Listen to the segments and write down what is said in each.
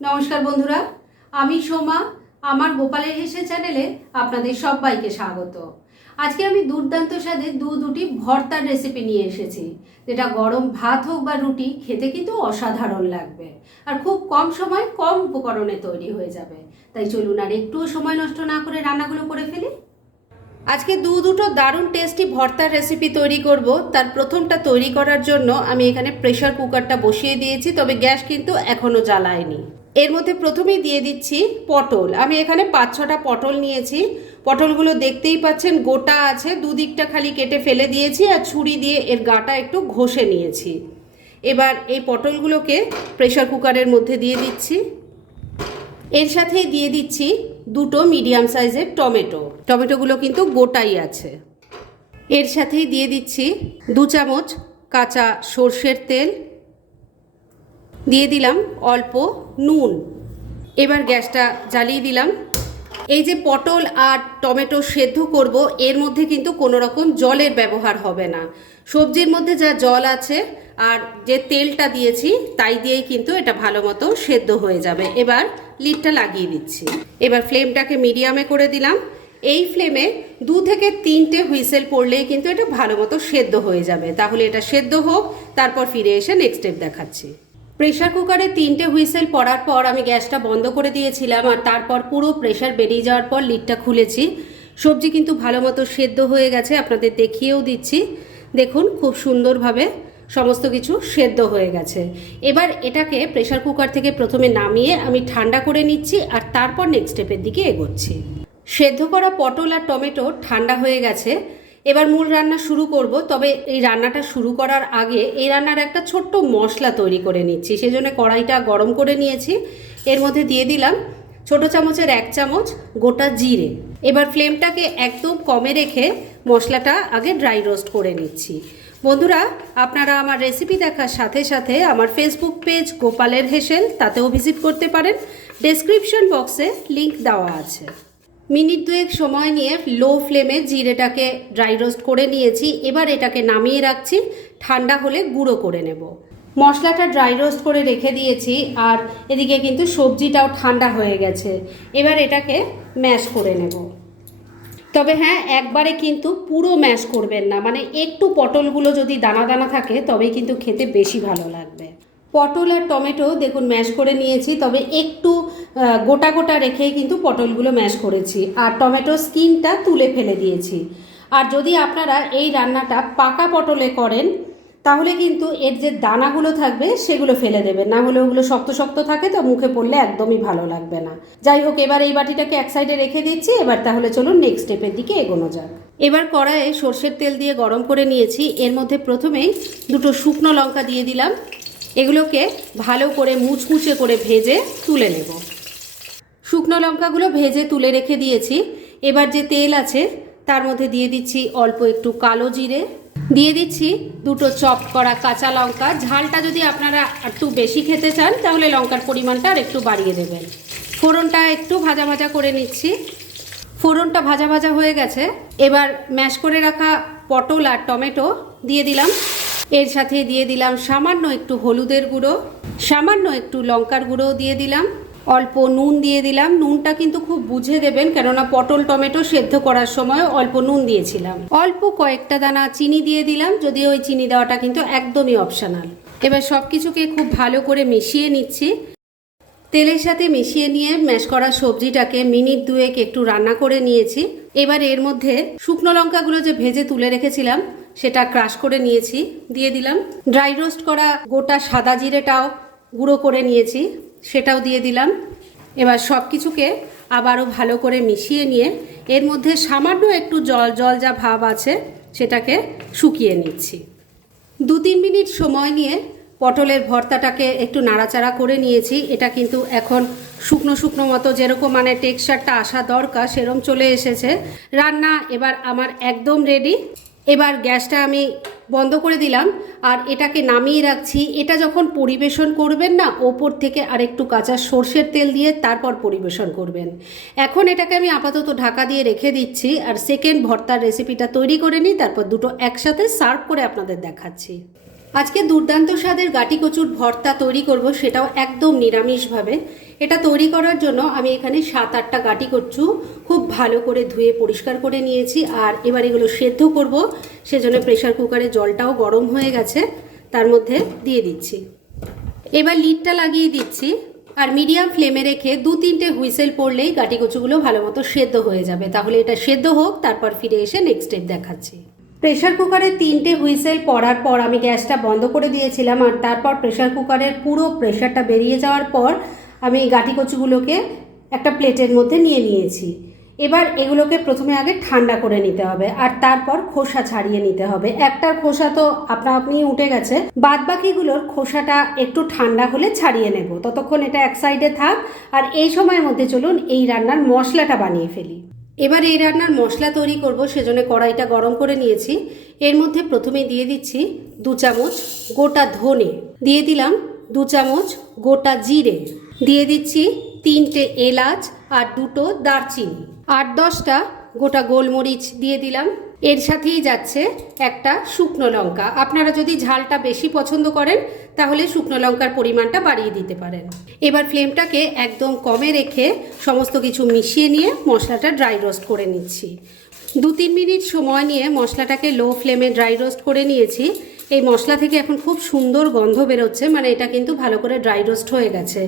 নমস্কার বন্ধুরা, আমি সোমা, আমার গোপালের হেসে চ্যানেলে আপনাদের সবাইকে স্বাগত। আজকে আমি দুর্দান্ত স্বাদে দু দুটি ভর্তার রেসিপি নিয়ে এসেছি। যেটা গরম ভাত হোক বা রুটি, খেতে কিন্তু অসাধারণ লাগবে। আর খুব কম সময় কম উপকরণে তৈরি হয়ে যাবে। তাই চলুন আর একটুও সময় নষ্ট না করে রান্নাগুলো করে ফেলি। আজকে দু দুটো দারুণ টেস্টি ভর্তার রেসিপি তৈরি করব। তার প্রথমটা তৈরি করার জন্য আমি এখানে প্রেশার কুকারটা বসিয়ে দিয়েছি, তবে গ্যাস কিন্তু এখনও জ্বালায়নি। এর মধ্যে প্রথমেই দিয়ে দিচ্ছি পটল। আমি এখানে পাঁচ, ছটা পটল নিয়েছি। পটলগুলো দেখতেই পাচ্ছেন গোটা আছে, দুদিকটা খালি কেটে ফেলে দিয়েছি আর ছুরি দিয়ে এর গাটা একটু ঘষে নিয়েছি। এবার এই পটলগুলোকে প্রেশার কুকারের মধ্যে দিয়ে দিচ্ছি। এর সাথেই দিয়ে দিচ্ছি দুটো মিডিয়াম সাইজের টমেটো। টমেটোগুলো কিন্তু গোটাই আছে। এর সাথেই দিয়ে দিচ্ছি দু চামচ কাঁচা সর্ষের তেল। দিয়ে দিলাম অল্প নুন। এবার গ্যাসটা জ্বালিয়ে দিলাম। এই যে পটল আর টমেটো সেদ্ধ করব, এর মধ্যে কিন্তু কোনো রকম জলের ব্যবহার হবে না। সবজির মধ্যে যা জল আছে আর যে তেলটা দিয়েছি, তাই দিয়েই কিন্তু এটা ভালো মতো সেদ্ধ হয়ে যাবে। এবার লিডটা লাগিয়ে দিচ্ছি। এবার ফ্লেমটাকে মিডিয়ামে করে দিলাম। এই ফ্লেমে দু থেকে তিনটে হুইসেল পড়লেই কিন্তু এটা ভালো মতো সেদ্ধ হয়ে যাবে। তাহলে এটা সেদ্ধ হোক, তারপর ফিরে এসে নেক্সট স্টেপ দেখাচ্ছি। প্রেশার কুকারে তিনটে হুইসেল পড়ার পর আমি গ্যাসটা বন্ধ করে দিয়েছিলাম আর তারপর পুরো প্রেশার বেরিয়ে যাওয়ার পর লিডটা খুলেছি। সবজি কিন্তু ভালো মতো সেদ্ধ হয়ে গেছে, আপনাদের দেখিয়েও দিচ্ছি। দেখুন, খুব সুন্দরভাবে সমস্ত কিছু সেদ্ধ হয়ে গেছে। এবার এটাকে প্রেশার কুকার থেকে প্রথমে নামিয়ে আমি ঠান্ডা করে নিচ্ছি আর তারপর নেক্সট স্টেপের দিকে এগোচ্ছি। সেদ্ধ করা পটল আর টমেটো ঠান্ডা হয়ে গেছে। এবার মূল রান্না শুরু করব, তবে এই রান্নাটা শুরু করার আগে এই রান্নার একটা ছোট্ট মশলা তৈরি করে নিচ্ছি। সেজন্য কড়াইটা গরম করে নিয়েছি। এর মধ্যে দিয়ে দিলাম ছোট চামচের এক চামচ গোটা জিরে। এবার ফ্লেমটাকে একদম কমে রেখে মশলাটা আগে ড্রাই রোস্ট করে নিচ্ছি। বন্ধুরা, আপনারা আমার রেসিপি দেখার সাথে সাথে আমার ফেসবুক পেজ গোপালের হেসেল, তাতেও ভিজিট করতে পারেন। ডেসক্রিপশন বক্সে লিংক দেওয়া আছে। মিনিট দুয়েক সময় নিয়ে লো ফ্লেমে জিরেটাকে ড্রাই রোস্ট করে নিয়েছি। এবার এটাকে নামিয়ে রাখছি। ঠান্ডা হলে গুঁড়ো করে নেব। মশলাটা ড্রাই রোস্ট করে রেখে দিয়েছি আর এদিকে কিন্তু সবজিটাও ঠান্ডা হয়ে গেছে। এবার এটাকে ম্যাশ করে নেব। তবে হ্যাঁ একবারে কিন্তু পুরো ম্যাশ করবেন না। মানে একটু পটলগুলো যদি দানা দানা থাকে তবে কিন্তু খেতে বেশি ভালো লাগবে। পটল আর টমেটো দেখুন ম্যাশ করে নিয়েছি। তবে একটু গোটা গোটা রেখেই কিন্তু পটলগুলো ম্যাশ করেছি। আর টমেটো স্কিনটা তুলে ফেলে দিয়েছি। আর যদি আপনারা এই রান্নাটা পাকা পটলে করেন, তাহলে কিন্তু এর যে দানাগুলো থাকবে, সেগুলো ফেলে দেবেন। না হলে ওগুলো শক্ত শক্ত থাকে তো মুখে পড়লে একদমই ভালো লাগবে না। যাই হোক, এবার এই বাটিটাকে এক সাইডে রেখে দিচ্ছি। এবার তাহলে চলুন নেক্সট স্টেপের দিকে এগোনো যাক। এবার কড়াইয়ে সর্ষের তেল দিয়ে গরম করে নিয়েছি। এর মধ্যে প্রথমেই দুটো শুকনো লঙ্কা দিয়ে দিলাম। এগুলোকে ভালো করে মুচমুচে করে ভেজে তুলে নেব। শুকনো লঙ্কাগুলো ভেজে তুলে রেখে দিয়েছি। এবার যে তেল আছে, তার মধ্যে দিয়ে দিচ্ছি অল্প একটু কালো জিরে। দিয়ে দিচ্ছি দুটো চপ করা কাঁচা লঙ্কা। ঝালটা যদি আপনারা একটু বেশি খেতে চান, তাহলে লঙ্কার পরিমাণটা আর একটু বাড়িয়ে দেবেন। ফোড়নটা একটু ভাজা ভাজা করে নিচ্ছি। ফোড়নটা ভাজা ভাজা হয়ে গেছে। এবার ম্যাশ করে রাখা পটল আর টমেটো দিয়ে দিলাম। এর সাথে দিয়ে দিলাম সামান্য একটু হলুদের গুঁড়ো, সামান্য একটু লঙ্কার গুঁড়ো দিয়ে দিলাম। অল্প নুন দিয়ে দিলাম। নুনটা কিন্তু খুব বুঝে দেবেন, কেননা পটল, টমেটো সেদ্ধ করার সময় অল্প নুন দিয়েছিলাম। অল্প কয়েকটা দানা চিনি দিয়ে দিলাম, যদিও ওই চিনি দেওয়াটা কিন্তু একদমই অপশনাল এবার সব কিছুকে খুব ভালো করে মিশিয়ে নিচ্ছি। তেলের সাথে মিশিয়ে নিয়ে ম্যাশ করা সবজিটাকে মিনিট দুয়েক একটু রান্না করে নিয়েছি। এবার এর মধ্যে শুকনো লঙ্কাগুলো যে ভেজে তুলে রেখেছিলাম, সেটা ক্রাশ করে নিয়েছি। দিয়ে দিলাম। ড্রাই রোস্ট করা গোটা সাদা জিরেটাও গুঁড়ো করে নিয়েছি। সেটাও দিয়ে দিলাম। এবার সব কিছুকে আবারও ভালো করে মিশিয়ে নিয়ে এর মধ্যে সামান্য একটু জল জল যা ভাব আছে সেটাকে শুকিয়ে নিচ্ছি। দু তিন মিনিট সময় নিয়ে পটলের ভর্তাটাকে একটু নাড়াচাড়া করে নিয়েছি। এটা কিন্তু এখন শুকনো শুকনো মতো যেরকম মানে টেক্সচারটা আসা দরকার সেরম চলে এসেছে। রান্না এবার আমার একদম রেডি। এবার গ্যাসটা আমি বন্ধ করে দিলাম আর এটাকে নামিয়ে রাখছি। এটা যখন পরিবেশন করবেন না, ওপর থেকে আর একটু কাঁচা সর্ষের তেল দিয়ে তারপর পরিবেশন করবেন। এখন এটাকে আমি আপাতত ঢাকা দিয়ে রেখে দিচ্ছি আর সেকেন্ড ভর্তার রেসিপিটা তৈরি করে নিই, তারপর দুটো একসাথে সার্ভ করে আপনাদের দেখাচ্ছি। আজকে দুর্দান্ত স্বাদের গাটি কচুর ভর্তা তৈরি করব, সেটাও একদম নিরামিষভাবে। এটা তৈরি করার জন্য আমি এখানে সাত আটটা গাটি কচু খুব ভালো করে ধুয়ে পরিষ্কার করে নিয়েছি। আর এবার এগুলো সেদ্ধ করব। সেজন্য প্রেশার কুকারে জলটাও গরম হয়ে গেছে। তার মধ্যে দিয়ে দিচ্ছি। এবার লিডটা লাগিয়ে দিচ্ছি। আর মিডিয়াম ফ্লেমে রেখে দু তিনটে হুইসেল পড়লেই গাটি কচুগুলো ভালো মতো সেদ্ধ হয়ে যাবে। তাহলে এটা সেদ্ধ হোক, তারপর ফিরে এসে নেক্সট স্টেপ দেখাচ্ছি। প্রেশার কুকারে তিনটে হুইসেল পড়ার পর আমি গ্যাসটা বন্ধ করে দিয়েছিলাম। আর তারপর প্রেশার কুকারের পুরো প্রেশারটা বেরিয়ে যাওয়ার পর আমি গাটি কচুগুলোকে একটা প্লেটের মধ্যে নিয়ে নিয়েছি। এবার এগুলোকে প্রথমে আগে ঠান্ডা করে নিতে হবে আর তারপর খোসা ছাড়িয়ে নিতে হবে। একটার খোসা তো আপনা আপনি উঠে গেছে। বাদ বাকিগুলোর খোসাটা একটু ঠান্ডা হলে ছাড়িয়ে নেব। ততক্ষণ এটা এক সাইডে থাক আর এই সময়ের মধ্যে চলুন এই রান্নার মশলাটা বানিয়ে ফেলি। এবার এই রান্নার মশলা তৈরি করব, সেজন্য কড়াইটা গরম করে নিয়েছি। এর মধ্যে প্রথমে দিয়ে দিচ্ছি দু চামচ গোটা ধনে। দিয়ে দিলাম দু চামচ গোটা জিরে। দিয়ে দিচ্ছি তিনটে এলাচ আর দুটো দারচিনি। আট দশটা গোটা গোলমরিচ দিয়ে দিলাম। এর সাথেই যাচ্ছে একটা শুকনো লঙ্কা। আপনারা যদি ঝালটা বেশি পছন্দ করেন, তাহলে শুকনো লঙ্কার পরিমাণটা বাড়িয়ে দিতে পারেন। এবার ফ্লেমটাকে একদম কমে রেখে সমস্ত কিছু মিশিয়ে নিয়ে মশলাটা ড্রাই রোস্ট করে নিচ্ছি। দু তিন মিনিট সময় নিয়ে মশলাটাকে লো ফ্লেমে ড্রাই রোস্ট করে নিয়েছি। এই মশলা থেকে এখন খুব সুন্দর গন্ধ বেরোচ্ছে মানে এটা কিন্তু ভালো করে ড্রাই রোস্ট হয়ে গেছে।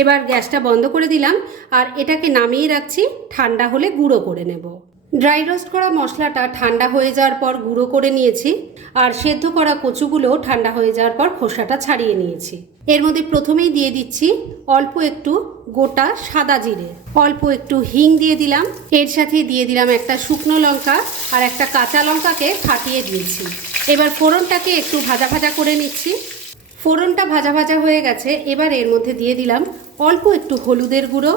এবার গ্যাসটা বন্ধ করে দিলাম, আর এটাকে নামিয়ে রাখছি, ঠান্ডা হলে গুঁড়ো করে নেব। ড্রাই রোস্ট করা মশলাটা ঠান্ডা হয়ে যাওয়ার পর গুঁড়ো করে নিয়েছি, আর সেদ্ধ করা কচুগুলো ঠান্ডা হয়ে যাওয়ার পর খোসাটা ছাড়িয়ে নিয়েছি। এর মধ্যে প্রথমেই দিয়ে দিচ্ছি অল্প একটু গোটা সাদা জিরে। অল্প একটু হিং দিয়ে দিলাম। এর সাথে দিয়ে দিলাম একটা শুকনো লঙ্কা আর একটা কাঁচা লঙ্কাকে ফাটিয়ে দিয়েছি। এবার ফোড়নটাকে একটু ভাজা ভাজা করে নিচ্ছি। ফোড়নটা ভাজা ভাজা হয়ে গেছে। এবার এর মধ্যে দিয়ে দিলাম অল্প একটু হলুদের গুঁড়ো।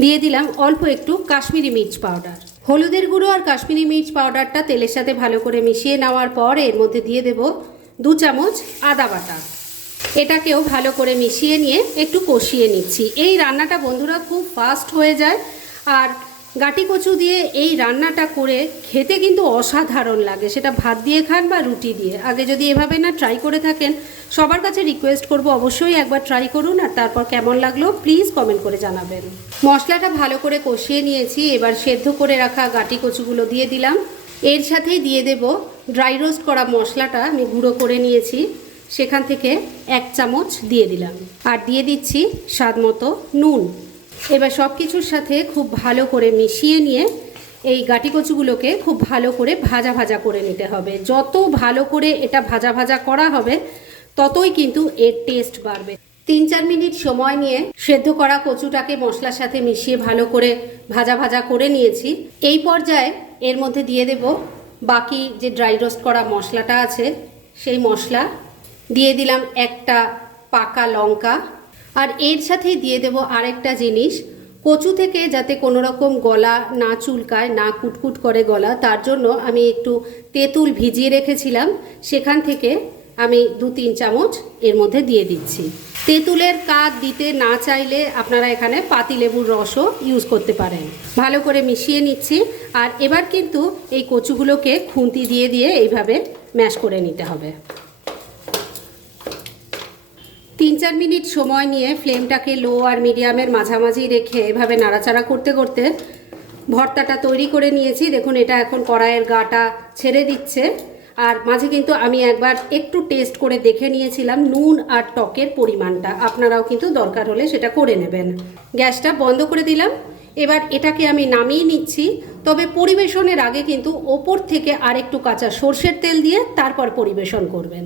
দিয়ে দিলাম অল্প একটু কাশ্মীরি মির্চ পাউডার। হলুদের গুঁড়ো আর কাশ্মীরি মির্চ পাউডারটা তেলের সাথে ভালো করে মিশিয়ে নেওয়ার পর এর মধ্যে দিয়ে দেব দু চামচ আদা বাটা। এটাকেও ভালো করে মিশিয়ে নিয়ে একটু কষিয়ে নিচ্ছি। এই রান্নাটা বন্ধুরা খুব ফাস্ট হয়ে যায়। আর গাটি কচু দিয়ে এই রান্নাটা করে খেতে কিন্তু অসাধারণ লাগে। সেটা ভাত দিয়ে খান বা রুটি দিয়ে। আগে যদি এভাবে না ট্রাই করে থাকেন, সবার কাছে রিকোয়েস্ট করব অবশ্যই একবার ট্রাই করুন আর তারপর কেমন লাগল প্লিজ কমেন্ট করে জানাবেন। মশলাটা ভালো করে কষিয়ে নিয়েছি। এবার সেদ্ধ করে রাখা গাটি কচুগুলো দিয়ে দিলাম। এর সাথেই দিয়ে দেব ড্রাই রোস্ট করা মশলাটা। আমি গুঁড়ো করে নিয়েছি। সেখান থেকে এক চামচ দিয়ে দিলাম। আর দিয়ে দিচ্ছি স্বাদ মতো নুন। এবার সব কিছুর সাথে খুব ভালো করে মিশিয়ে নিয়ে এই গাটি কচুগুলোকে খুব ভালো করে ভাজা ভাজা করে নিতে হবে। যত ভালো করে এটা ভাজা ভাজা করা হবে, ততই কিন্তু এর টেস্ট বাড়বে। তিন চার মিনিট সময় নিয়ে সেদ্ধ করা কচুটাকে মশলার সাথে মিশিয়ে ভালো করে ভাজা ভাজা করে নিয়েছি। এই পর্যায়ে এর মধ্যে দিয়ে দেব বাকি যে ড্রাই রোস্ট করা মশলাটা আছে, সেই মশলা দিয়ে দিলাম একটা পাকা লঙ্কা। আর এর সাথেই দিয়ে দেব আরেকটা জিনিস। কচু থেকে যাতে কোনো রকম গলা না চুলকায়, না কুটকুট করে গলা, তার জন্য আমি একটু তেঁতুল ভিজিয়ে রেখেছিলাম। সেখান থেকে আমি দু তিন চামচ এর মধ্যে দিয়ে দিচ্ছি। তেঁতুলের কাঠ দিতে না চাইলে আপনারা এখানে পাতিলেবুর রসও ইউজ করতে পারেন। ভালো করে মিশিয়ে নিচ্ছি। আর এবার কিন্তু এই কচুগুলোকে খুন্তি দিয়ে দিয়ে এইভাবে ম্যাশ করে নিতে হবে। তিন চার মিনিট সময় নিয়ে ফ্লেমটাকে লো আর মিডিয়ামের মাঝামাঝি রেখে এভাবে নাড়াচাড়া করতে করতে ভর্তাটা তৈরি করে নিয়েছি। দেখুন, এটা এখন কড়াইয়ের গাটা ছেড়ে দিচ্ছে। আর মাঝে কিন্তু আমি একবার একটু টেস্ট করে দেখে নিয়েছিলাম নুন আর টকের পরিমাণটা। আপনারাও কিন্তু দরকার হলে সেটা করে নেবেন। গ্যাসটা বন্ধ করে দিলাম। এবার এটাকে আমি নামিয়ে নিচ্ছি। তবে পরিবেশনের আগে কিন্তু ওপর থেকে আরেকটু কাঁচা সর্ষের তেল দিয়ে তারপর পরিবেশন করবেন।